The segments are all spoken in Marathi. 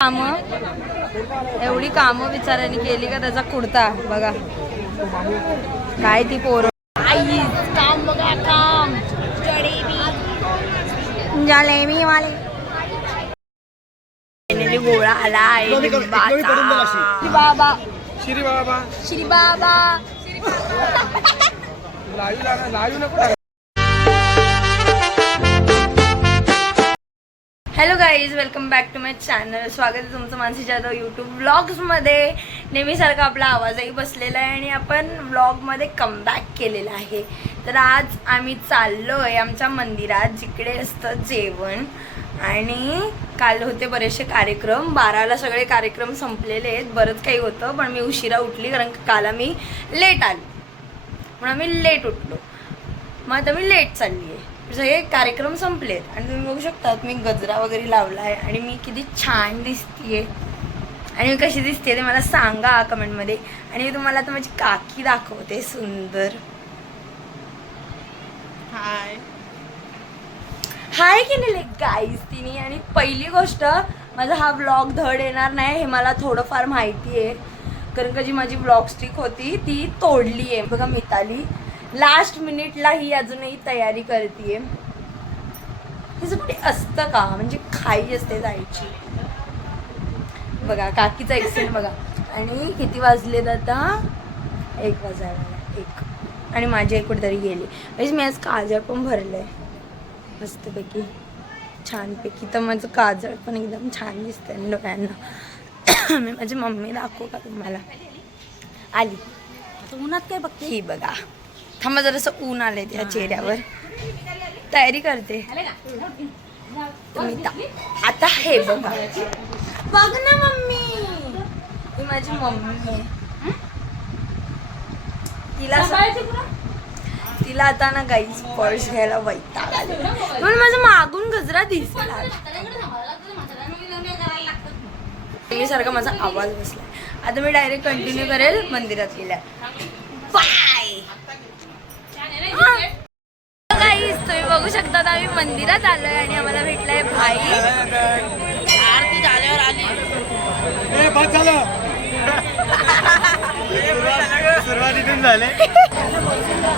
कामं एवढी कामं बिचाऱ्याने केली का त्याचा कुर्ता बघा काय ती पोरं काम बघा काम जलेबी वाले गोळा आला बाबा Shri Baba Shri Baba hello guys welcome back to my channel. स्वागत आहे तुमचं मानसी जाधव यूट्यूब व्लॉग्समध्ये. नेहमीसारखा आपला आवाजही बसलेला आहे आणि आपण व्लॉगमध्ये कमबॅक केलेला आहे. तर आज आम्ही चाललो आहे आमच्या मंदिरात जिकडे असतं जेवण. आणि काल होते बरेचसे कार्यक्रम, 12ला सगळे कार्यक्रम संपलेले आहेत. बरंच काही होतं पण मी उशिरा उठली कारण काल मी लेट आली म्हणून आम्ही लेट उठलो. मग आता मी लेट चालली आहे. सगळे कार्यक्रम संपलेत आणि तुम्ही बघू शकतात मी गजरा वगैरे लावला आहे आणि मी किती छान दिसतीये आणि मी कशी दिसते ते मला सांगा कमेंटमध्ये. आणि मी तुम्हाला आता माझी काकी दाखवते सुंदर. हाय हाय केलेले गाईज तिने. आणि पहिली गोष्ट माझा हा व्लॉग धड येणार नाही हे मला थोडंफार माहिती आहे कारण का जी माझी व्लॉग स्टिक होती ती तोडली आहे. बघा मिताली लास्ट मिनिटला ही अजूनही तयारी करते. हिचं कुठे असतं का म्हणजे खाई असते जायची. बघा काकीचा एक्सेंट बघा. आणि किती वाजलेत आता 1 वाजायला 1 आणि माझी एक कुठेतरी गेली. म्हणजे मी आज काजळ पण भरलंय मस्तपैकी छानपैकी. तर माझं काजळ पण एकदम छान दिसतंय डोळ्यांना. मी माझी मम्मी दाखवू का तुम्हाला. आली उन्हात काय बघते ही बघा. थांबा जरासं ऊन आलंय त्या चेहऱ्यावर. तयारी करते आता. हे बघा बघ ना मम्मी ही माझी मम्मी आहे. तिला आता ना गाईज पर्स घ्यायला वैताग आले म्हणून माझं मागून गजरा दिसला. मी सारखा माझा आवाज बसला. आता मी डायरेक्ट कंटिन्यू करेल मंदिरात गेल्या. बाय. तुम्ही बघू शकता आम्ही मंदिरात आलोय आणि आम्हाला भेटलाय भाई. आरती झाल्यावर आली सुरुवातीतून झाले.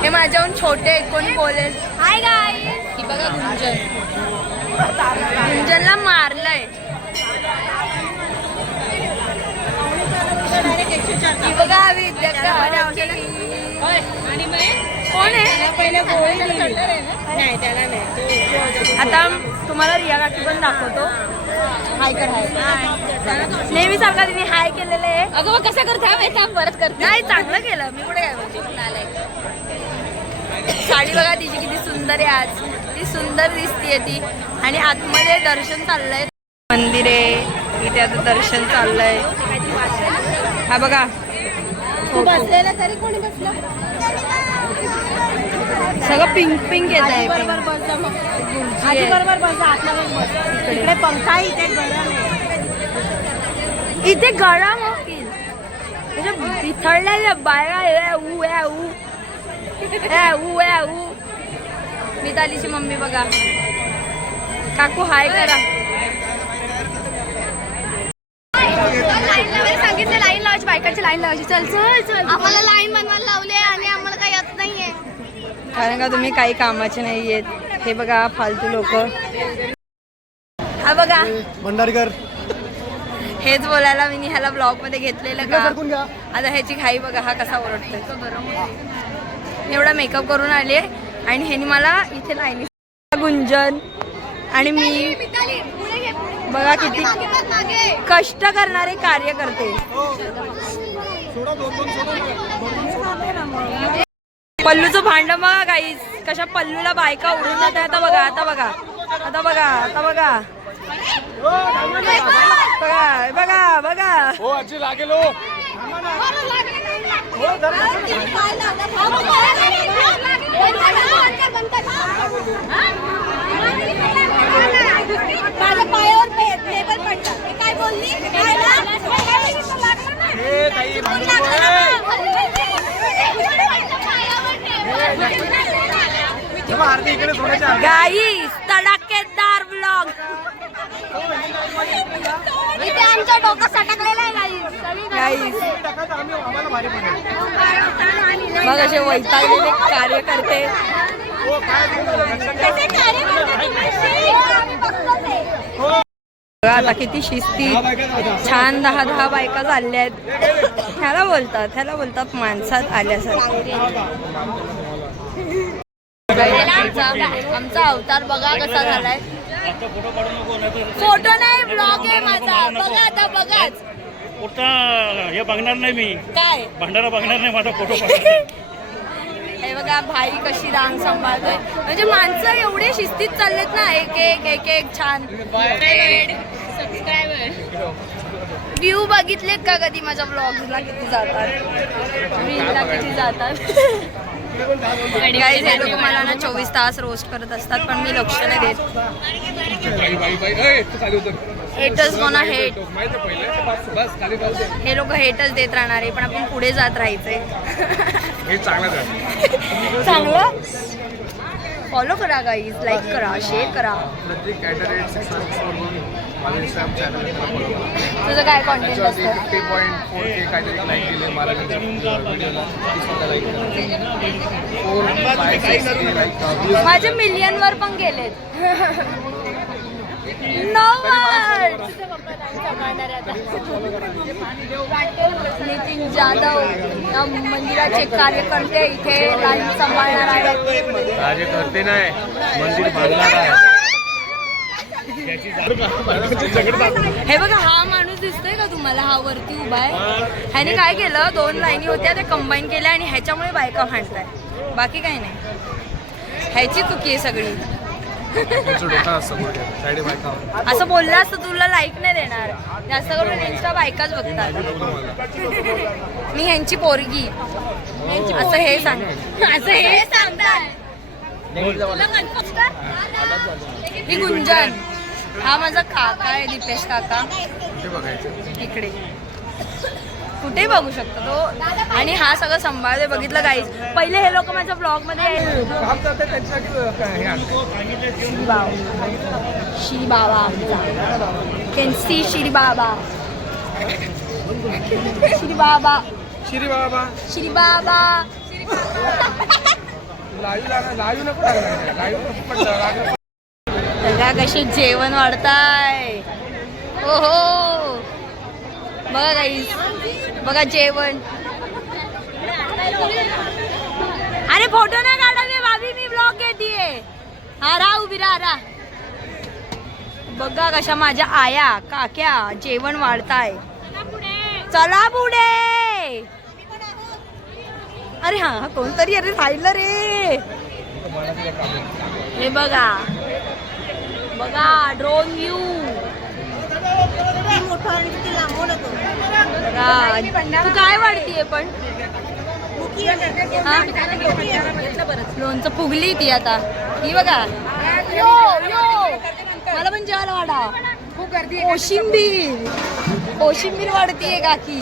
हे माझ्याहून छोटे कोणी बोलेल. हाय गाय. ही बघा गुंजन. गुंजनला मारलंय. ही बघा विद्या कोण आहे पहिले गोळी नाही त्याला नाही. आता तुम्हाला रिया काकी पण दाखवतो. हाय कर हाय. नेहमी सारखा तिने हाय केलेलं आहे. अगं मग कसं करते परत करते. नाही चांगलं केलं मी कुठे काय म्हणजे. साडी बघा तिची किती सुंदर आहे आज. ती सुंदर दिसतीये ती. आणि आतमध्ये दर्शन चाललंय. मंदिर आहे इथे आता दर्शन चाललंय. हा बघा बसलेला तरी कोणी बसलं. सगळं पिंक पिंक येत आहे. बरोबर बरोबर बस. इकडे पंखा इथे गरम होईल. बिथळलेल्या बाया ऊ. मितालीची मम्मी बघा. काकू हाय करा. सांगितलं लाईन लावायची बायकांची लाईन लावायची. चल चल चल आम्हाला लाईन बनवायला लावले आणि आम्हाला काही येत नाहीये कारण का तुम्ही काही कामाचे नाही आहेत. हे बघा फालतू लोक. हा बघा भंडारकर. हेच बोलायला मी ह्याला ब्लॉग मध्ये घेतलेलं का. आता ह्याची घाई बघा हा कसा ओरडतोय. एवढा मेकअप करून आले आणि ह्यानी मला इथे लाईन. गुंजन आणि मी बघा किती कष्ट करणारे कार्यकर्ते. पल्लूचं भांडण बघा गाईस. कशा पल्लूला बायका उडून जाते. आता बघा आता बघा आता बघा आता बघा बघा बघा बघा. हो आजी लागेल. माझ्या पायावर टेबल पडलं. काय बोलली गाईस तडाखेदार व्लॉग. इथे आमचा डोका सटकलेला आहे गाईस मग असे वैतागलेले कार्यकर्ते बघा आता किती शिस्ती छान 10 बायका चालल्या आहेत. ह्याला बोलतात माणसात आल्यासारखं. आमचा अवतार बघा कसा झालाय. फोटो नाही ब्लॉग आहे माझा. बघा आता बघाच हे बघणार नाही मी. काय भंडारा बघणार नाही माझा फोटो. हे बघा भाई कशी रांग सांभाळतोय. म्हणजे माणसं एवढे शिस्तीत चाललेत ना. एक छान व्ह्यू बघितलेत का कधी माझ्या ब्लॉग्सला किती जातात, रीलला किती जातात. गाईज हे लोक मला ना 24 तास रोस्ट करत असतात पण मी लक्ष नाही देत. हेटच गोना हेट. हे लोक हेटच देत राहणार आहे पण आपण पुढे जात राहायचंय. चांगलं फॉलो करा गाईज, लाईक करा, शेअर करा. तुझं काय कॉन्टेंट असतं? माझे मिलियनवर पण गेलेत. नितीन जाधव या मंदिराचे कार्यकर्ते इथे लाईन सांभाळणार आहेत. कार्यकर्ते नाही, मंदिर बांधणार आहे. हे बघा हा माणूस दिसतोय का तुम्हाला? हा वरती उभा आहे. ह्याने काय केलं, 2 लाईनी होत्या त्या कंबाईन केल्या आणि ह्याच्यामुळे बायका भांडताय. बाकी काही नाही, ह्याची चुकी आहे सगळी. असं बोललं असतं तुला लाईक नाही देणार. जास्त करून इंस्टा बायकाच बघतात. मी ह्यांची पोरगी असं हे सांगतात. ही गुंजन, हा माझा काका आहे दीपेश काका. इकडे कुठे बघू शकतो तो. आणि हा सगळं सांभाळतोय. बघितलं गाईज, पहिले हे लोक माझ्या ब्लॉग मध्ये श्री बाबा आमचा कॅन सी श्री बाबा श्री बाबा श्री बाबा श्री बाबा. बघा कशी जेवण वाढताय. हो हो बघा गाईस, बघा जेवण. अरे फोटो नाही काढावे भाभी, मी ब्लॉग घेतीये. हा राहा उभी राहा. बघा कशा माझ्या आया काक्या जेवण वाढताय. चला पुढे. अरे हा कोणतरी अरे राहिलं रे. हे बघा ड्रोन व्ह्यू. तू काय वाढतीये पण? लोणचं फुगली ती आता. ही बघा यो मला पण जेवायला वाढा. कोशिंबीर वाढतीये काकी.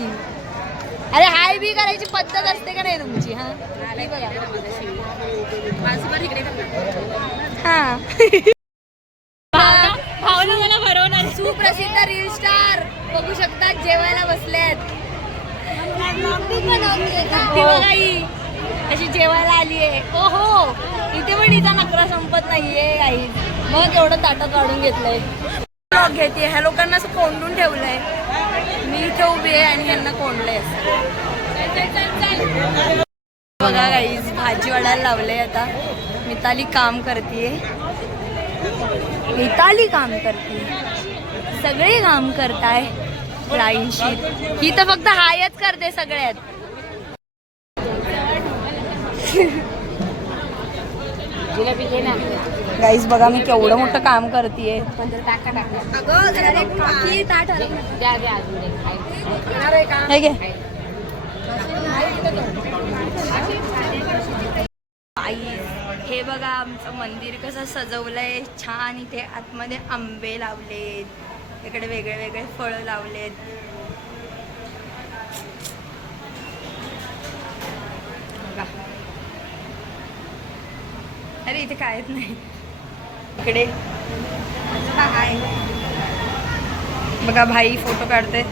अरे हाय बी करायची पद्धत असते का नाही तुमची? हा भावना मला भरवणार. सुप्रसिद्ध रील स्टार बघू शकतात जेवायला बसलेत. अशी जेवायला आली आहे. ओहो इथे पण हिचा नखरा संपत नाहीये काही. मग एवढं ताटं काढून घेतलंय. ब्लॉग घेते. ह्या लोकांना असं कोंडून ठेवलंय. मी इथे उभी आहे आणि ह्यांना कोंडलंय. बघा गाईज भाजी वाढायला लावलंय. आता मिताली काम करते. सगळे काम करताय लाईनशीर. ही तर फक्त हायच करते सगळ्यात. गाईज बघा मी केवढं मोठं काम करतेय. हे बघा आमचं मंदिर कसं सजवलंय छान. इथे आतमध्ये आंबे लावलेत, इकडे वेगळे वेगळे फळं लावलेत. अरे इथे कायच नाही. इकडे बघा भाई फोटो काढते.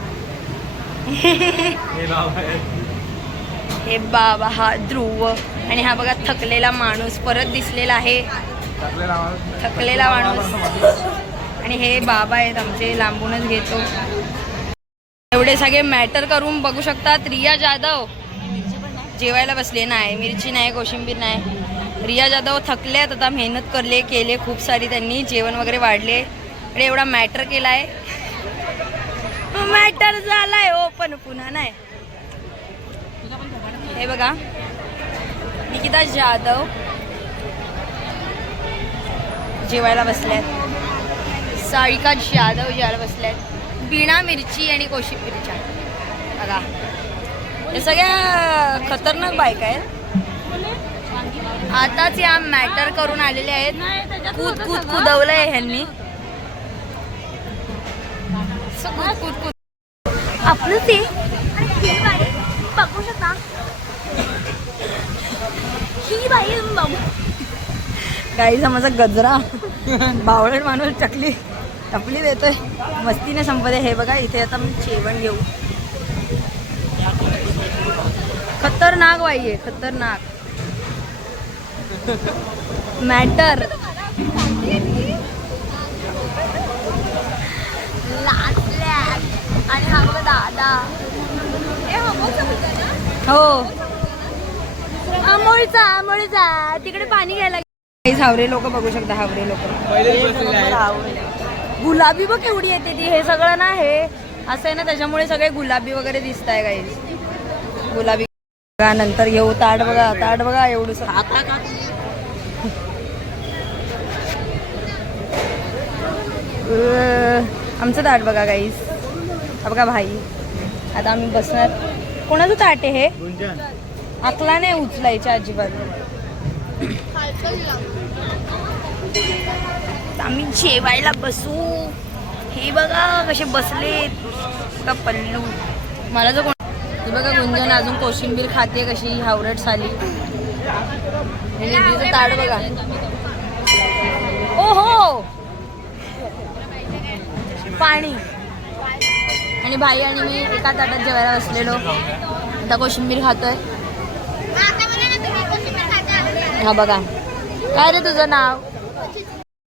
हे बाबा हा ध्रुव आणि हा बघा थकलेला माणूस परत दिसलेला आहे. थकलेला माणूस. आणि हे बाबा आहेत आमचे, लांबूनच घेतो. एवढे सगळे मॅटर करून बघू शकतात. रिया जाधव जेवायला बसले नाही, मिरची नाही, कोशिंबीर नाही. रिया जाधव थकल्यात, आता मेहनत केले खूप सारी त्यांनी, जेवण वगैरे वाढले आणि एवढा मॅटर केलाय. मॅटर झालाय ओपन पुन्हा नाही. हे बघा निकिता जाधव जेवायला बसल्यात. सारिका जाधव जेवायला बसल्यात बिना मिरची आणि कोशिंबीरच्या. बघा हे सगळ्या खतरनाक बायका आहेत. आताच या मॅटर करून आलेले आहेत. कुदवलंय ह्यांनी. आपलं ते ही बाई बघू शकता. ही बाई बघू गाईचा माझा गजरा बावळट माणूस टपली देतोय. मस्तीने संपदे. हे बघा इथे आता मी जेवण घेऊ. खतरनाक बाई आहे, खतरनाक मॅटर. आणि हा बघा दादा. हो आंबोळीचा तिकडे पाणी घ्यायला. हावरे लोक बघू शकता. हावरे लोक गुलाबी बघ केवढी येते ती. हे सगळं ना हे असं आहे ना त्याच्यामुळे सगळे गुलाबी वगैरे दिसत आहे गाईज. गुलाबी नंतर घेऊ. ताट बघा एवढं आमचं ताट बघा गाईज. बघा भाई आता आम्ही बसणार. कोणाचं ताट आहे हे? आकला नाही उचलायच्या अजिबात. आम्ही जेवायला बसू. हे बघा कसे बसलेत का पल्लू. मला जो हे बघा गुंजन अजून कोशिंबीर खाते कशी हावरट साली. निधीचं ताट बघा. ओहो पाणी. आणि भाई आणि मी एका ताटात जेवायला बसलेलो. आता कोशिंबीर खातोय. हा बघा काय रे तुझं नाव?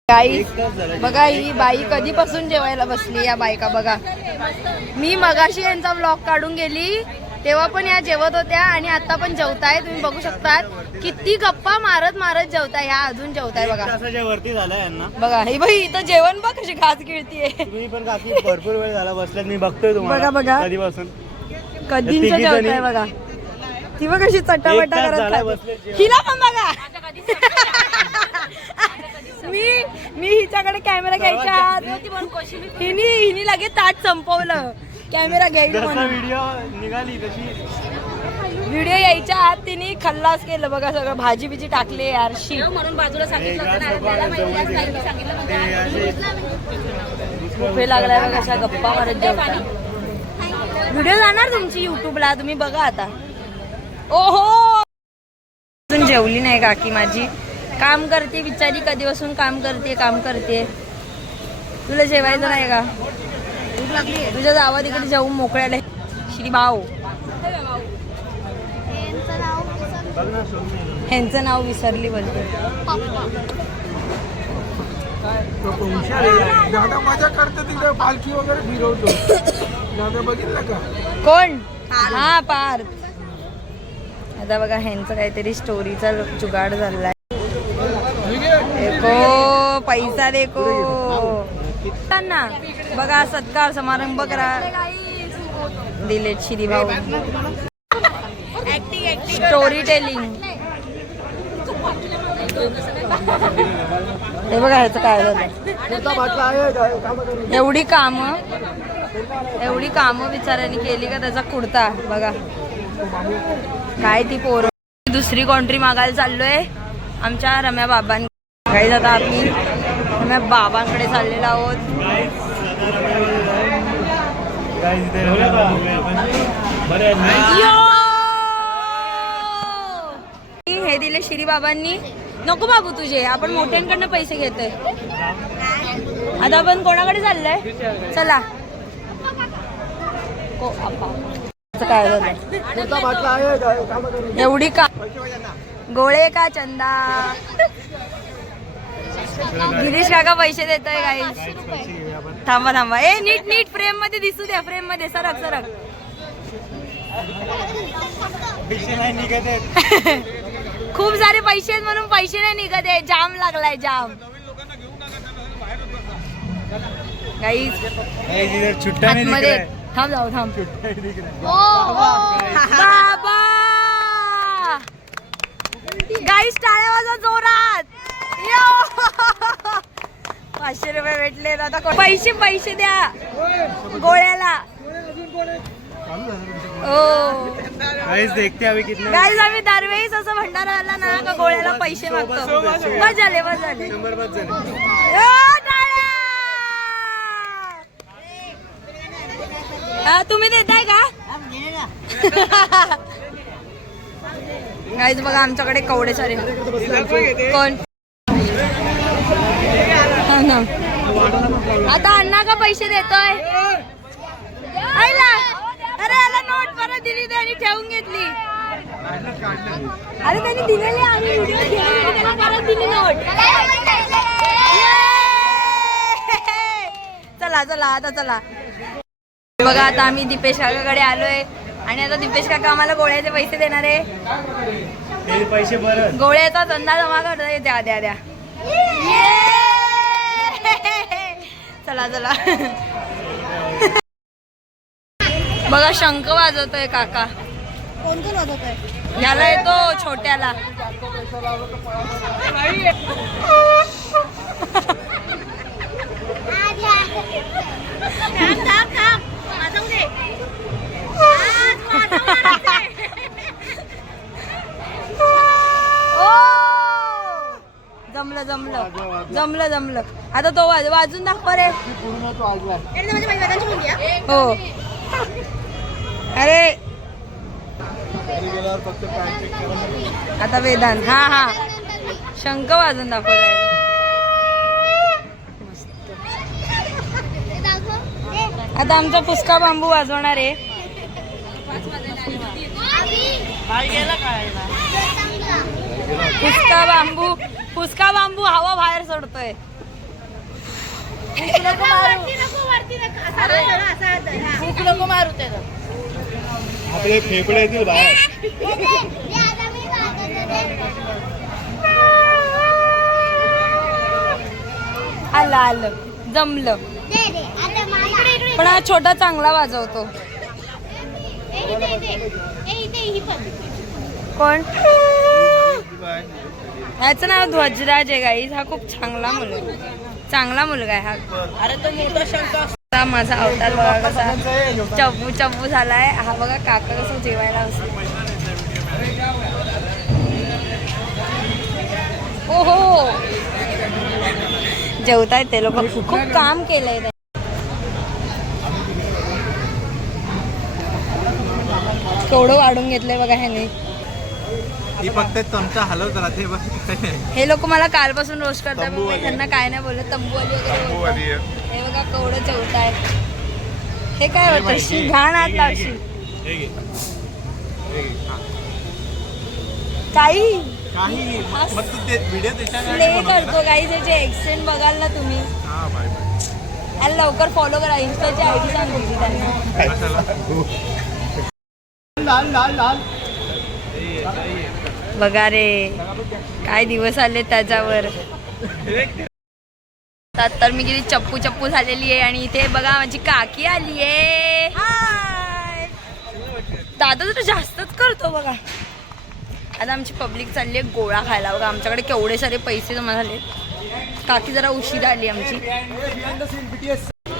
गाई बघा ही बाई कधीपासून जेवायला बसली. या बायका बघा. मी मगाशी यांचा ब्लॉग काढून गेली तेव्हा पण या जेवत होत्या आणि आता पण जेवताय. तुम्ही बघू शकतात किती गप्पा मारत जेवताय. ह्या अजून जेवताय बघा. वरती झालाय यांना. बघा ही बाई इथं जेवण बघ कशी घास गिळतीये. तुम्ही पण काकी भरपूर वेळ झाला बसल्यात. मी बघतोय तुम्हाला बघा कधीपासून. कधीच जेवताय बघा. ती बघ कशी चटापटा करत. हिला पण बघा. मी हिच्याकडे कॅमेरा घ्यायच्या हिनी लगेच ताट संपवलं. कॅमेरा घ्यायला व्हिडिओ निघाली तशी व्हिडिओ यायच्या आत तिने खल्लास केलं बघा. सगळं भाजी बिजी टाकले यार. शी म्हणून बाजूला कुठे लागलाय बघा. अशा गप्पा मारत जेवता. व्हिडिओ जाणार तुमची युट्यूबला तुम्ही बघा आता. ओहो अजून जेवली नाही काकी माझी. काम करते बिचारी कधीपासून काम करते. तुला जेवायचं नाही का? तुझ्या जावा तिकडे जाऊन मोकळ्याला. श्री भाऊ ह्यांचं नाव विसरली बोलते. दादा मजा करते तिकडे पालखी वगैरे फिरवतो. दादा बघितलं का? कोण? हा पार्थ. आता बघा ह्यांचं काहीतरी स्टोरीचा जुगाड झालाय. देखो पैसा देखो. ना बघा सत्कार समारंभ करा दिले श्री भाऊ. Story telling. हे बघा ह्याचं काय झालं. एवढी कामं बिचाऱ्याने केली का त्याचा कुर्ता बघा. काय ती पोरं. दुसरी कॉन्ट्री मागायला चाललोय आमच्या रम्या बाबांनी. काही जाता आम्ही रम्या बाबांकडे चाललेलो आहोत. हे दिले श्री बाबांनी. नको बाबू तुझे. आपण मोठ्यांकडनं पैसे घेतोय. आता आपण कोणाकडे चाललोय? चला काय झालं कुठला बाटला आहे काम करून एवढी का गोळे का चंदा गिरीश काका पैसे देतोय गाईस थांबा थांबा ए नीट नीट फ्रेम मध्ये दिसू द्या फ्रेम मध्ये सरक सरक खूप सारे पैसे आहेत म्हणून पैसे नाही निघत आहे जाम लागलाय जाम गाईस आतमध्ये थांब जाऊ थांब बाबा गाईस टाळ्या वाजवा जोरात 500 रुपये भेटले आता पैसे पैसे द्या गोळ्याला देखते अभी कितना गाईस आम्ही दरवेळीच असं भंडारा आला ना का गोळ्याला पैसे मागतो बस झाले बस झाले तुम्ही देताय का गाईज बघा आमच्याकडे कवडे सारे कोण हा ना आता अण्णा का पैसे देतोय आईला अरे याला नोट परत दिली त्याने ठेवून घेतली अरे त्यांनी दिलेली आम्ही व्हिडिओ केली त्याला परत दिली नोट चला चला आता चला बघा आता आम्ही दीपेश काकाकडे आलोय आणि आता दीपेश काका आम्हाला गोळ्याचे पैसे देणार आहे पैसे बरं गोळ्याचा धंदा जमा करतोय द्या द्या द्या चला चला बघा शंख वाजवतोय काका कोण कोण वाजवतोय याला येतो छोट्याला जमलं जमलं जमलं जमलं आता तो वाजून दाखव रे हो अरे आता वेदांत हा हा शंख वाजून दाखव आता आमचा पुस्का बांबू वाजवणार आहे पुस्का बांबू हवा बाहेर सोडतोय नको मारू त्याला आपले फेफडे येतील बाहेर आलं आलं जमलं पण हा छोटा चांगला वाजवतो कोण ह्याचं नाव ध्वजराज आहे गाईज हा खूप चांगला मुलगा आहे हा अरे तो मोठा शंख माझा अवतार बघा कसा चब्बू चब्बू झालाय हा बघा काका कसं जेवायला असतो ओहो जेवतायत ते लोक खूप काम केलंय केवढं वाढून घेतलंय बघा ह्याने फक्त तुमचा हलवत राहते हे लोक मला कालपासून रोस्ट करतात पण मी त्यांना काय नाही बोलत तंबूवाली वगैरे हे बघा केवढं जेवताय हे काय होतं घाण हात लावशील काही प्ले करतो काही त्याचे एक्सटेंड बघाल ना तुम्ही आणि लवकर फॉलो करा इंस्टाची आयडी सांग तुमची त्यांना बघा रे काय दिवस आले त्याच्यावर तर मी किती चप्पू चप्पू झालेली आहे आणि इथे बघा माझी काकी आली आहे दादा तर जास्तच करतो बघा आता आमची पब्लिक चालली आहे गोळा खायला बघा आमच्याकडे केवढे सारे पैसे जमा झाले काकी जरा उशीर आली आमची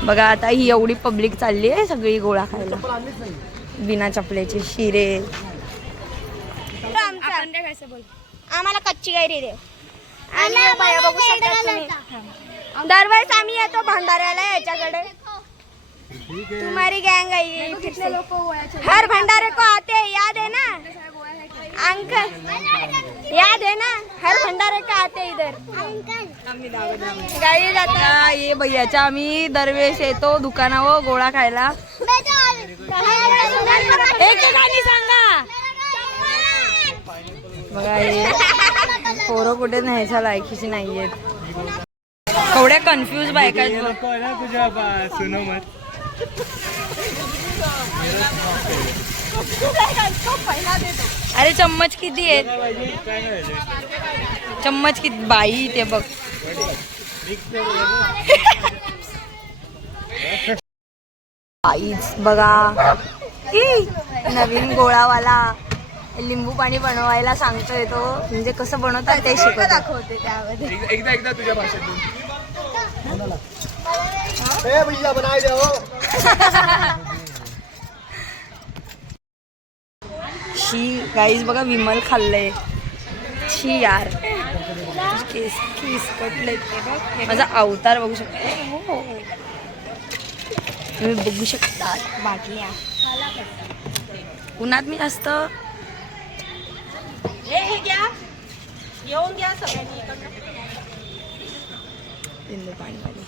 बघा आता ही एवढी पब्लिक चालली आहे सगळी गोळा खायला बिना चपलेचे शिरे आम्हाला कच्ची गायरी दे बघू शकता तुम्ही दरवेळेस आम्ही येतो भंडाऱ्याला याच्याकडे तुम्हारी गैंग आई हर भंडारे को आते याद है ना अंकल याद है ना हर भंडारे को आते इधर गाई जाता ये भैयाच्या आम्ही दरवेळेस येतो दुकानावर गोळा खायला एक गाणी सांगा. बघा हे पोरं कुठे न्यायच्या लायकीची नाहीयेत. थोड्या कन्फ्यूज बायका आहेत बघ. तुझ्या सुनो मत. अरे चम्मच किती आहेत? चम्मच किती बाई ते बघ. बाईच बघा नवीन गोळावाला लिंबू पाणी बनवायला सांगतोय तो. म्हणजे कसं बनवतात ते शिकवत दाखवते त्यामध्ये. एकदा तुझ्या भाषेतून. शी गाईज बघा विमल खाल्लंय. शी यार केस केस कटले. माझा अवतार बघू शकता. तुम्ही बघू शकता बाटल्या. उन्हात मी जास्त लिंबू पाणी वाली.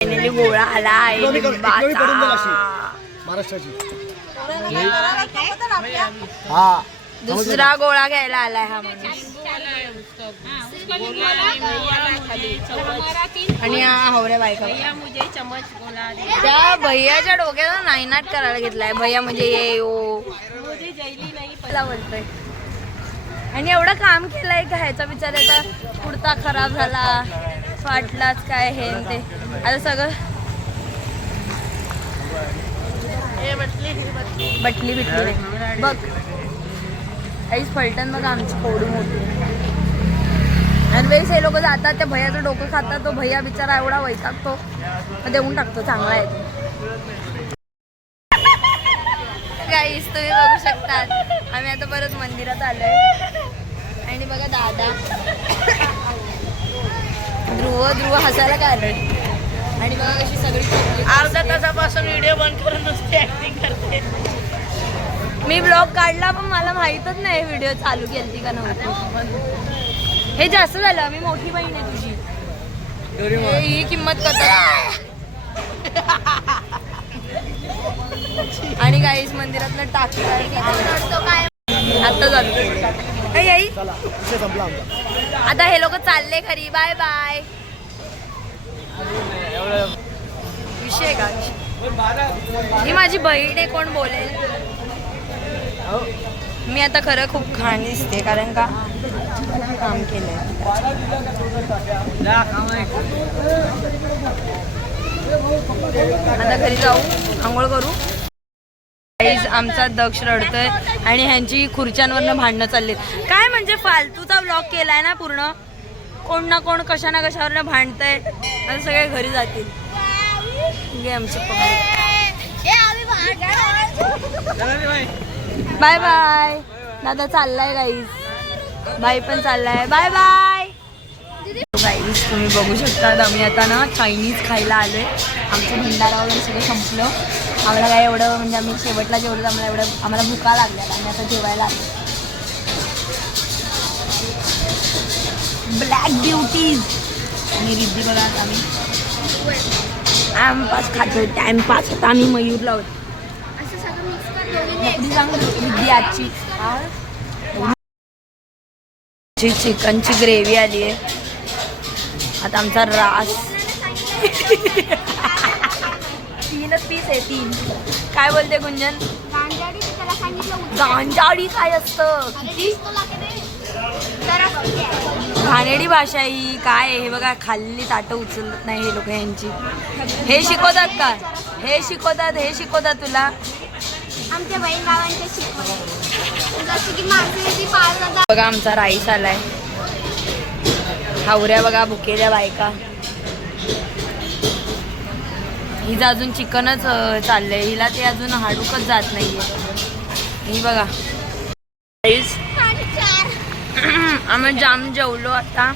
फायनली गोळा आला आहे लिंबाचा. महाराष्ट्राची. दुसरा गोळा घ्यायला आलाय हा माणूस. आणि हा हवऱ्या बायका. त्या भैयाच्या डोक्याला नाईनाट करायला घेतलाय. भैया म्हणजे ये ओ बोलतोय. आणि एवढं काम केलंय का ह्याचा विचार याचा कुर्ता खराब झाला फाटलाच काय हे ते. आता सगळं बटली बिटली नाही बघ. काहीच फलटण बघा आमची कोवडी मोठी. आणि वेळेस हे लोक जातात त्या भैयाचं डोकं खातात. तो भैया बिचारा एवढा वैतागतो मग देऊन टाकतो. चांगला आहे तो. गाईस तुम्ही बघू शकतात आम्ही आता परत मंदिरात आलोय. आणि बघा दादा ध्रुव हसायला का आलं. आणि बघा कशी सगळी अर्धा तासापासून व्हिडिओ बंद करून नुसती ऍक्टिंग करते. मी ब्लॉग काढला पण मला माहीतच नाही व्हिडिओ चालू केलती का नव्हती. हे जास्त झालं. मी मोठी बहीण आहे तुझी. ही किंमत करतात. आणि गाईस मंदिरातलं टाकी आता झालं. आता हे लोक चालले घरी. Bye bye. विषय का ही माझी बहीण आहे. कोण बोलेल. मी आता खरं खूप घाण दिसते कारण का काम केलंय. आता घरी जाऊ आंघोळ करू. आमचा दक्ष रडतोय आणि ह्यांची खुर्च्यांवरनं भांडणं चाललीत. काय म्हणजे फालतूचा व्लॉग केलाय ना पूर्ण. कोण ना कोण कशा ना कशावरनं भांडतंय. आता सगळे घरी जातील. आमचे बाय बाय. दादा चाललाय गाईज. बाई पण चाललाय. Bye bye guys. तुम्ही बघू शकता आम्ही आता ना चायनीज खायला आलोय. आमचं भंडारा वगैरे सगळं संपलं. आम्हाला काय एवढं म्हणजे आम्ही शेवटला जेवढं आम्हाला भुका लागल्या आणि आता जेवायला आलो. ब्लॅक ब्युटीज आणि रिद्धी बघा. आता आम्ही टाइमपास खातोय. टाइमपास आता आम्ही मयूर लावतो. रिद्धी आजची चिकनची ग्रेव्ही आली आहे. आता आमचा रास 3च पीस आहे. 3 काय बोलते गुंजन. गांजाडी काय असतं. किती घाणेडी भाषा ही काय आहे. हे बघा खाल्ली ताटं उचलत नाही हे लोक. यांची हे शिकवतात का. हे शिकवतात तुला. आमच्या बहीण भावांच्या शिकवण. बघा आमचा राईस आलाय. हावऱ्या बघा भुकेल्या बायका. हिचं अजून चिकनच चाललंय. हिला ते अजून हाडूकच जात नाहीये. ही बघा आम्ही जाम जेवलो. आता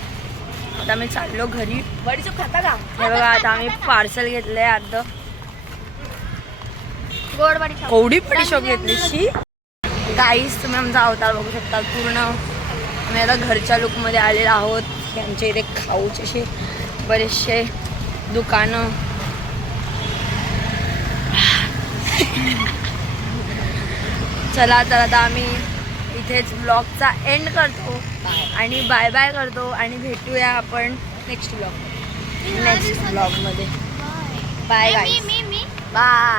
आम्ही चाललो घरी. बडीचोप खाता का. हे बघा आता आम्ही पार्सल घेतलंय अर्ध. कवडी बडीशोप घेतली. शी गाईस तुम्ही आमचा अवतार बघू शकता पूर्ण. आम्ही आता घरच्या लुकमध्ये आलेलो आहोत. यांच्या इथे खाऊचे असे बरेचसे दुकानं. चला तर आता आम्ही इथेच ब्लॉगचा एंड करतो आणि बाय बाय करतो आणि भेटूया आपण नेक्स्ट ब्लॉगमध्ये. Bye bye. मी बाय.